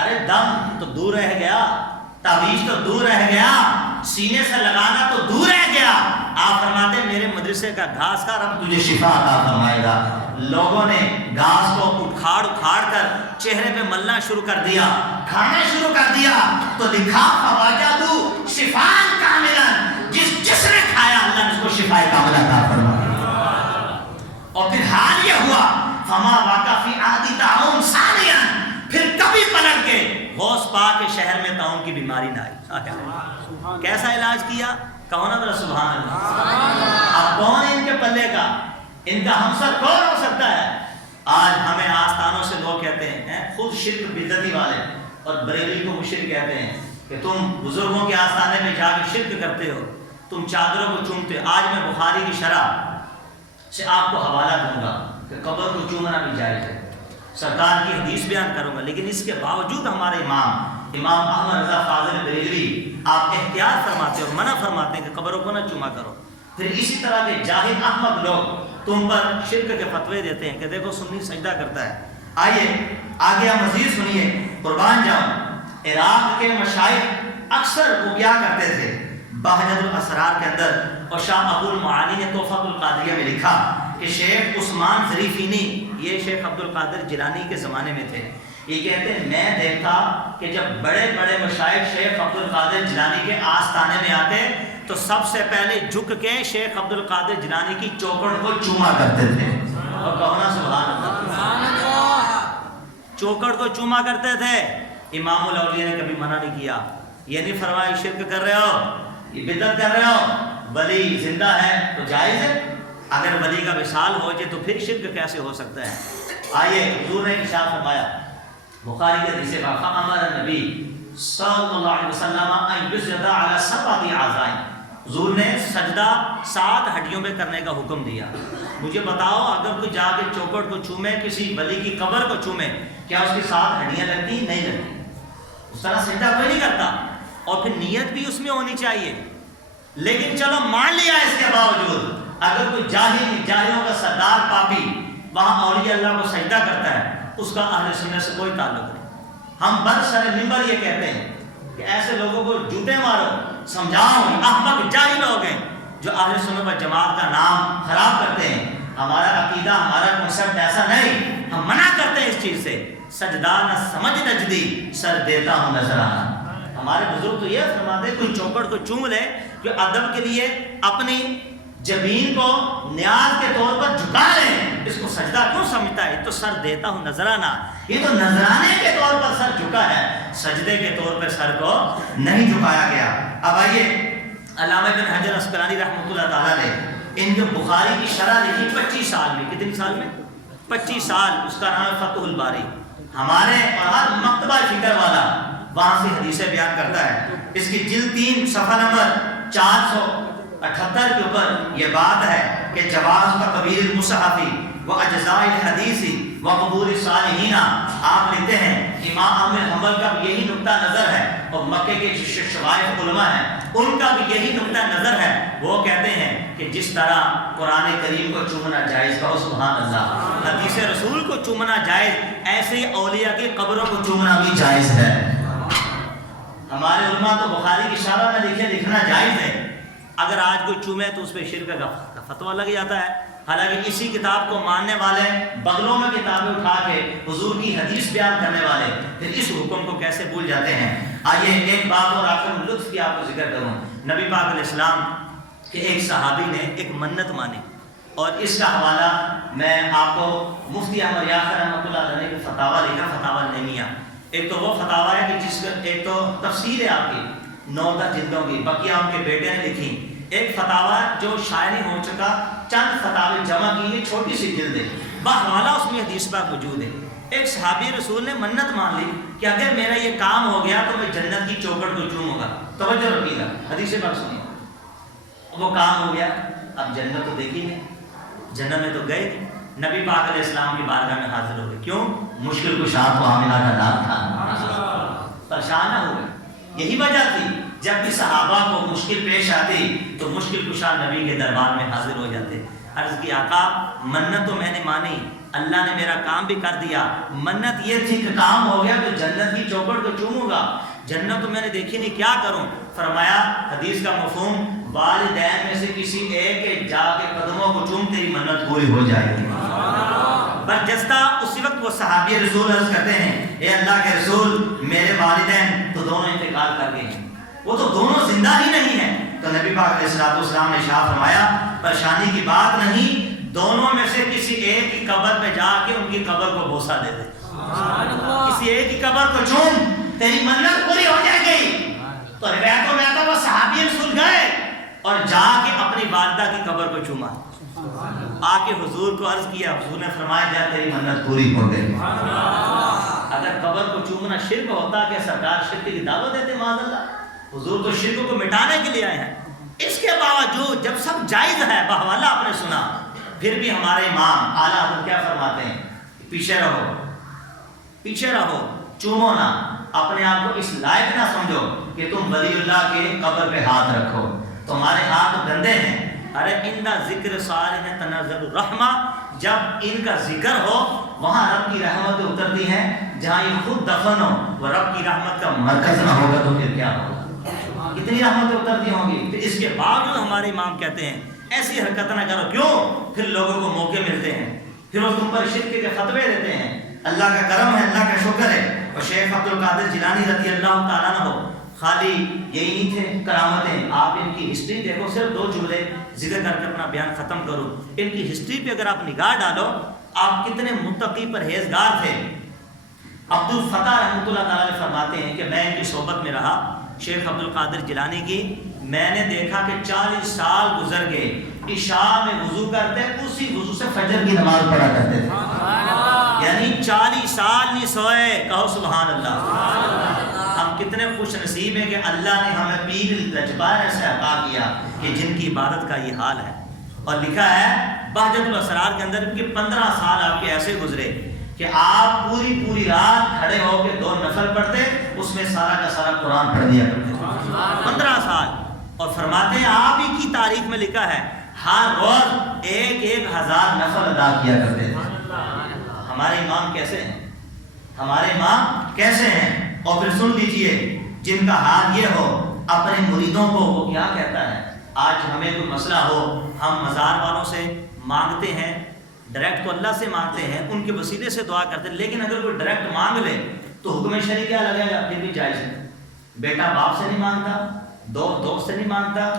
ارے دم تو دور رہ گیا، تعویذ تو دور رہ گیا، سینے سے لگانا تو دور رہ گیا، آپ فرماتے ہیں میرے مدرسے کا گھاس کا رب تجھے شفا عطا فرمائے گا۔ لوگوں نے گھاس کو اکھاڑ کر چہرے پہ ملنا شروع کر دیا، کھانا شروع کر دیا، تو لکھا فوجدوا شفاء کاملا، جس نے کھایا اللہ نے اس کو شفا کاملہ عطا فرمایا۔ اور پھر حال یہ ہوا فما واقع فی عہد طاعون ثانیا، پھر کبھی پلٹ کے غوث پاک کے شہر میں طاعون کی بیماری نہ آئی۔ کیسا علاج کیا؟ کہو نا ذرا سبحان اللہ۔ اب کون ہے ان کے پلے کا، ان کا ہمسر کون ہو سکتا ہے؟ آج ہمیں آستانوں سے لوگ کہتے ہیں، خود شرک بدعتی والے اور بریلوی کو مشرک کہتے ہیں کہ تم بزرگوں کے آستانے میں جا کے شرک کرتے ہو، تم چادروں کو چومتے ہو۔ آج میں بخاری کی شرح سے آپ کو حوالہ دوں گا کہ قبر کو چومنا بھی جائز ہے، سرکار کی حدیث بیان کروں گا، لیکن اس کے باوجود ہمارے امام احمد رضا فاضل بریلوی آپ احتیاط فرماتے اور منع فرماتے ہیں کہ قبروں کو نہ چوما کرو۔ پھر اسی طرح کے جاہل احمق لوگ تم پر شرک کے فتوے دیتے ہیں کہ دیکھو سنی سجدہ کرتا ہے. آئیے آگے آپ مزید سنیے، قربان جاؤں. عراق کے مشائخ اکثر وہ کیا کرتے تھے، بہجت الاسرار کے اندر اور شاہ ابو المعانی نے تحفۃ القادریہ میں لکھا کہ شیخ عثمان ظریفینی، یہ شیخ عبد القادر جیلانی کے زمانے میں تھے، یہ کہتے ہیں میں دیکھتا کہ جب بڑے بڑے مشائخ شیخ عبد القادر جیلانی کے آستانے میں آتے تو سب سے پہلے جھک کے شیخ عبد القادر جیلانی کی چوکڑ کو چوما کرتے تھے. اور کہو نا سبحان اللہ، چوکڑ کو چوما کرتے تھے. امام الاولیاء نے کبھی منع نہیں کیا، یہ نہیں فرمایا شرک کر رہے ہو، یہ بدعت کر رہے ہو، ولی زندہ ہے تو جائز ہے. اگر ولی کا وصال ہو جائے تو پھر شرک کیسے ہو سکتا ہے. آئیے حضور نے ارشاد فرمایا بخاری کے حدیث ہے، فامر النبی صلی اللہ علیہ وسلم ان یسجد علی سبعۃ اعضاء، حضور نے سجدہ 7 ہڈیوں پہ کرنے کا حکم دیا. مجھے بتاؤ اگر کوئی جا کے چوکڑ کو چومے، کسی ولی کی قبر کو چومے، کیا اس کی 7 ہڈیاں لگتی؟ نہیں لگتی. اس طرح سجدہ کوئی نہیں کرتا، اور پھر نیت بھی اس میں ہونی چاہیے. لیکن چلو مان لیا اس کے باوجود اگر کوئی جاہلوں کا سردار پاپی وہاں اولیاء اللہ کو سجدہ کرتا ہے، اس کا اہل سنت سے کوئی تعلق نہیں. ہم برسر منبر یہ کہتے ہیں کہ ایسے لوگوں کو جوتے مارو، سمجھاؤ، احمق جاہل لوگ ہیں جو اہل سنت و جماعت کا نام خراب کرتے ہیں. ہمارا عقیدہ، ہمارا کنسپٹ ایسا نہیں، ہم منع کرتے ہیں اس چیز سے. سجدہ نہ سمجھ نجدی، سر دیتا ہوں نظر آنا. ہمارے بزرگ تو یہ فرماتے کوئی چوکڑ کو چوم لے جو ادب کے لیے اپنی جبین کو نیاز کے طور پر جھکا لے، اس کو سجدہ کیوں سمجھتا ہے؟ تو سر دیتا ہوں نذرانہ، یہ تو نذرانے کے طور پر سر جھکا ہے، سجدے کے طور پر سر کو نہیں جھکایا گیا. اب آئیے علامہ ابن حجر اسقلانی رحمۃ اللہ تعالیٰ نے ان جو بخاری کی شرح لکھی 25 سال میں، کتنی سال میں؟ 25 سال. اس کا نام ہے فتح الباری. ہمارے اور ہر مکتبہ فکر والا وہاں سے حدیثیں بیان کرتا ہے. اس کی جلد 3 صفحہ نمبر 478 کے اوپر یہ بات ہے کہ جواز تقبیر المصحفی و اجزاء الحدیث و قبور الصالحین. آپ لکھتے ہیں امام احمد حنبل کا بھی یہی نقطہ نظر ہے، اور مکے کے شوائف علماء ہیں ان کا بھی یہی نقطہ نظر ہے. وہ کہتے ہیں کہ جس طرح قرآن کریم کو چومنا جائز، کہو سبحان اللہ، حدیث رسول کو چومنا جائز، ایسے ہی اولیاء کی قبروں کو چومنا بھی جائز ہے. ہمارے علماء تو بخاری کی شرح میں لکھے لکھنا جائز ہے. اگر آج کوئی چومے تو اس پہ شرک کا فتویٰ لگ جاتا ہے. حالانکہ اسی کتاب کو ماننے والے بغلوں میں کتابیں اٹھا کے حضور کی حدیث بیان کرنے والے پھر اس حکم کو کیسے بھول جاتے ہیں. آئیے ایک بات اور آخر لطف کی آپ کو ذکر کروں. نبی پاک علیہ السلام کے ایک صحابی نے ایک منت مانی، اور اس کا حوالہ میں آپ کو مفتی احمد یاسر رحمۃ اللہ علیہ نے فتاویٰ لکھا، فتاویٰ نعمیہ. ایک تو وہ فتاویٰ ہے کہ جس کا ایک تو تفسیر ہے آپ کی 9 جلدوں کی، بقیہ ان کے بیٹے نے لکھی. ایک فتاویٰ جو شاعری ہو چکا، چند فتاوی جمع کی ہوئی چھوٹی سی جلد ہے، بحوالہ اس میں حدیث پاک موجود ہے. ایک صحابی رسول نے منت مان لی کہ اگر میرا یہ کام ہو گیا تو میں جنت کی چوکھٹ کو چوموں گا. توجہ رکھیے گا، حدیث پاک سنیے. وہ کام ہو گیا، اب جنت تو دیکھی نہیں، جنت میں تو گئے نہیں. نبی پاک علیہ السلام کی بارگاہ میں حاضر ہو گئے. کیوں؟ مشکل کشا تو آمنہ کا نام تھا، پریشان نہ ہو گئے. یہی وجہ تھی جب بھی صحابہ کو مشکل پیش آتی تو مشکل کشا نبی کے دربار میں حاضر ہو جاتے. عرض کی آقا منت تو میں نے مانی، اللہ نے میرا کام بھی کر دیا، منت یہ تھی کہ کام ہو گیا تو جنت کی چوکھٹ کو چوموں گا، جنت تو میں نے دیکھی نہیں، کیا کروں؟ فرمایا حدیث کا مفہوم والدین میں سے کسی ایک کے جا کے قدموں کو چوم تیری منت پوری ہو جائے گی. برجستہ اسی وقت وہ صحابی رسول عرض کرتے ہیں اے اللہ کے رسول میرے والدین تو دونوں انتقال کر گئے ہیں، وہ تو دونوں زندہ ہی نہیں ہیں. تو نبی پاک علیہ السلام نے ارشاد فرمایا پریشانی کی بات نہیں، دونوں میں سے کسی ایک کی قبر پہ جا کے ان کی قبر کو بوسہ دے دے، کسی ایک کی قبر کو چوم، تیری منت پوری ہو جائے گی. تو روایتوں میں آتا وہ صحابی رسول گئے اور جا کے اپنی والدہ کی قبر کو چوما، آ کے حضور کو عرض کیا، حضور نے فرمایا جا تیری منت پوری ہو گئی. اگر قبر کو چومنا شرک ہوتا کہ سرکار شرک کی دعوت دیتے معاذ اللہ. حضور تو شرک کو مٹانے کے لیے آئے ہیں. اس کے باوجود جب سب جائز ہے، بحوالہ آپ نے سنا، پھر بھی ہمارے امام اعلیٰ حضرت کیا فرماتے ہیں؟ پیچھے رہو، پیچھے رہو، چومو نہ، اپنے آپ کو اس لائق نہ سمجھو کہ تم ولی اللہ کے قبر پہ ہاتھ رکھو. تمہارے ہاتھ گندے ہیں، ارے ان ذکر صالح تنزل الرحمہ، جب ان کا ذکر ہو وہاں رب کی رحمتیں اترتی ہیں، جہاں یہ خود دفن ہو وہ رب کی رحمت کا مرکز نہ ہوگا تو پھر کیا ہوگا؟ کتنی رحمتیں اترتی ہوں گی۔ پھر اس کے باوجود ہمارے امام کہتے ہیں ایسی حرکت نہ کرو، کیوں؟ پھر لوگوں کو موقع ملتے ہیں، پھر وہ تم پر شرک کے فتوے دیتے ہیں۔ اللہ کا کرم ہے، اللہ کا شکر ہے۔ اور شیخ عبد القادر جیلانی رضی اللہ تعالیٰ عنہ خالی یہی نہیں تھے کرامتیں، آپ ان کی ہسٹری دیکھو، صرف 2 جملے ذکر کر کے اپنا بیان ختم کروں۔ ان کی ہسٹری پہ اگر آپ نگاہ ڈالو، آپ کتنے متقی پرہیزگار تھے۔ عبد الفتاح رحمۃ اللہ تعالیٰ نے فرماتے ہیں کہ میں ان کی صحبت میں رہا، شیخ عبد القادر جیلانی کی، میں نے دیکھا کہ 40 سال گزر گئے، عشاء میں وضو کرتے اسی وضو سے فجر کی نماز پڑھا کرتے تھے، یعنی 40 سال نہیں سوئے، کہو سبحان اللہ۔ ہم کتنے خوش نصیب ہیں کہ اللہ نے ہمیں پیر لجبار ایسے عطا کیا کہ جن کی عبادت کا یہ حال ہے۔ اور لکھا ہے بہجت الاسرار کے اندر کہ 15 سال آپ کے ایسے گزرے کہ آپ پوری رات کھڑے ہو کے 2 نفل پڑھتے، اس میں سارا کا سارا قرآن پڑھ دیا کرتے تھے، 15 سال۔ اور فرماتے ہیں آپ ہی کی تاریخ میں لکھا ہے ہر روز 1000 نفل ادا کیا کرتے تھے۔ ہمارے امام کیسے ہیں؟ ہمارے امام کیسے ہیں؟ اور پھر سن لیجئے، جن کا حال یہ ہو اپنے مریدوں کو وہ کیا کہتا ہے۔ آج ہمیں کوئی مسئلہ ہو، ہم مزار والوں سے مانگتے ہیں، ڈائریکٹ تو اللہ سے مانگتے ہیں، ان کے وسیلے سے دعا کرتے ہیں، لیکن اگر کوئی ڈائریکٹ مانگ لے تو حکم شرعی کیا لگے گا؟ پھر بھی جائز ہے۔ بیٹا باپ سے نہیں مانگتا، دوست سے نہیں مانگتا،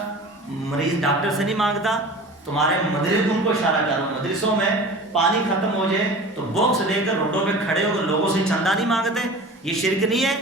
مریض ڈاکٹر سے نہیں مانگتا، تمہارے مدرسوں کو اشارہ کرو، مدرسوں میں پانی ختم ہو جائے تو باکس لے کر روڈوں پہ کھڑے ہو کر لوگوں سے چندہ نہیں مانگتے، یہ شرک نہیں ہے،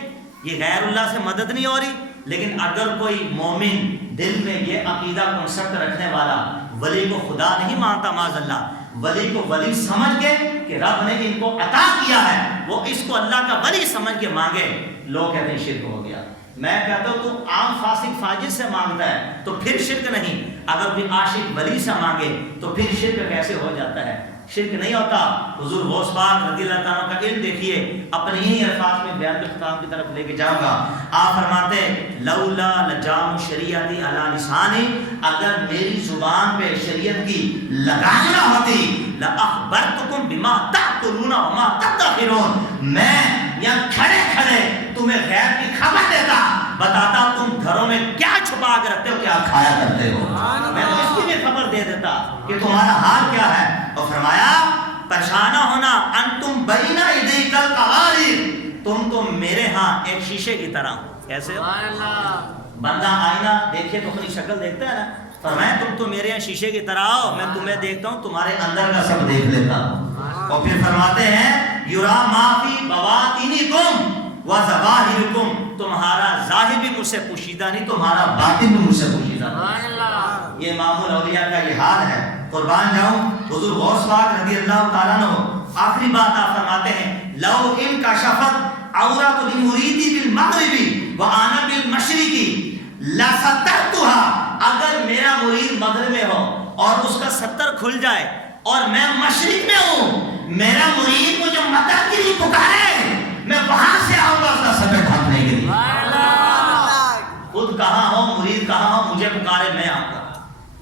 یہ غیر اللہ سے مدد نہیں ہو رہی۔ لیکن اگر کوئی مومن دل میں یہ عقیدہ کنسپٹ رکھنے والا ولی کو خدا نہیں مانتا، معاذ اللہ، ولی کو ولی سمجھ کے کہ رب نے ان کو عطا کیا ہے، وہ اس کو اللہ کا ولی سمجھ کے مانگے، لوگ کہتے ہیں شرک ہو گیا۔ میں کہتا ہوں تو عام فاسق فاجر سے مانگتا ہے تو پھر شرک نہیں، اگر کوئی عاشق ولی سے مانگے تو پھر شرک کیسے ہو جاتا ہے؟ شرک نہیں ہوتا۔ حضور غوث پاک رضی اللہ تعالیٰ کا علم دیکھیے، اپنے ہی الفاظ میں بیان کے ختام کی طرف لے کے جاؤں گا۔ آپ فرماتے لولا لجام شریعتی علی لسانی، اگر میری زبان پہ شریعت کی لگام نہ ہوتی، لأخبرتکم بما تأکلون وما تدخرون، میں یہاں کھڑے کھڑے تمہیں غیب کی خبر دیتا، بتاتا تم گھروں میں کیا چھپا کے رکھتے ہو، کیا کھایا کرتے ہو، میں تو اس کی بھی خبر دے دیتا کہ تمہارا حال کیا ہے۔ اور فرمایا پریشان نہ ہونا، انتم بین یدی کالقواریر، تم تو میرے ہاں ایک شیشے کی طرح ہو۔ کیسے ہو؟ بندہ آئینہ دیکھے تو اپنی شکل دیکھتا ہے نا، فرمایا تم تو میرے یہاں شیشے کی طرح ہو، میں تمہیں دیکھتا ہوں، تمہارے اندر کا سب دیکھ لیتا ہوں۔ اور پھر فرماتے ہیں یرا ما فی بواطنکم وظواہرکم، تمہارا ظاہر بھی مجھ سے پوشیدہ نہیں، تمہارا باطن بھی مجھ سے پوشیدہ نہیں۔ یہ امام الاولیاء کا یہ حال ہے۔ قربان جاؤں حضور غوث پاک رضی اللہ تعالیٰ عنہ آخری بات آپ فرماتے ہیں لو انکشفت عورت لمریدی بالمغربی وانا بالمشرقی لسترتها، اگر میرا مرید مغرب میں ہو اور اس کا ستر کھل جائے اور میں مشرق میں ہوں، میرا مرید مجھے مدد کے لیے پکارے، میں وہاں سے آؤں گا اس کا ستر ڈھانپنے کے لیے۔ خود کہاں ہو، مرید کہاں ہو، مجھے پکارے، میں آؤں گا۔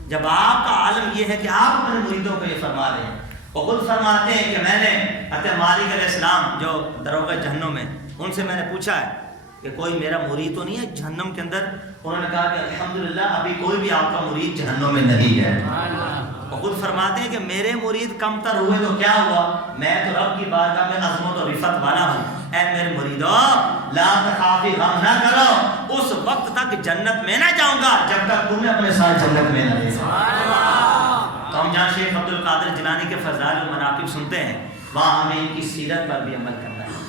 جب آپ کا عالم یہ ہے کہ آپ اپنے مریدوں کو یہ فرما رہے ہیں، وہ خود فرماتے ہیں کہ میں نے حضرت مالک علیہ السلام جو دروغہ جہنم میں، ان سے میں نے پوچھا ہے کہ کوئی میرا مرید تو نہیں ہے جہنم کے اندر؟ انہوں نے کہا کہ الحمدللہ ابھی کوئی بھی آپ کا مرید جہنم میں نہیں ہے۔ وہ خود فرماتے ہیں کہ میرے مرید کم تر ہوئے تو کیا ہوا، میں تو رب کی بارگاہ میں عظمت و رفت والا ہوں۔ اے میرے مریدو لا تخافی، غم نہ کرو، اس وقت تک جنت میں نہ جاؤں گا جب تک تمہیں اپنے ساتھ جنت میں نہ لے جاؤں۔ تو ہم جہاں شیخ عبد القادر جیلانی کے فضائل و مناقب سنتے ہیں، وہاں ہمیں ان کی سیرت پر بھی عمل کرنا ہے۔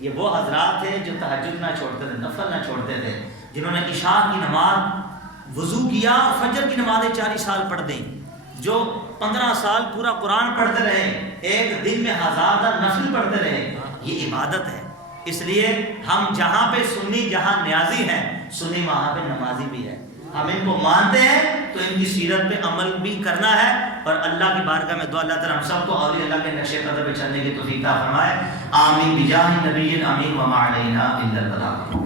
یہ وہ حضرات تھے جو تہجد نہ چھوڑتے تھے، نفل نہ چھوڑتے تھے، جنہوں نے عشاء کی نماز وضو کیا اور فجر کی نمازیں 40 سال پڑھ دیں، جو 15 سال پورا قرآن پڑھتے رہے، ایک دن میں 1000 نفل پڑھتے رہے۔ یہ عبادت ہے۔ اس لیے ہم جہاں پہ سنی جہاں نیازی ہیں، سنی وہاں پہ نمازی بھی ہے۔ ہم ان کو مانتے ہیں تو ان کی سیرت پہ عمل بھی کرنا ہے، اور اللہ کی بارگاہ میں دعا اللہ تعالیٰ ہم سب کو اولیاء اللہ کے نقش قدم پہ چلنے کی توفیق عطا فرمائے۔ آمین بجاہ نبی امین وما علینا الا البلاغ۔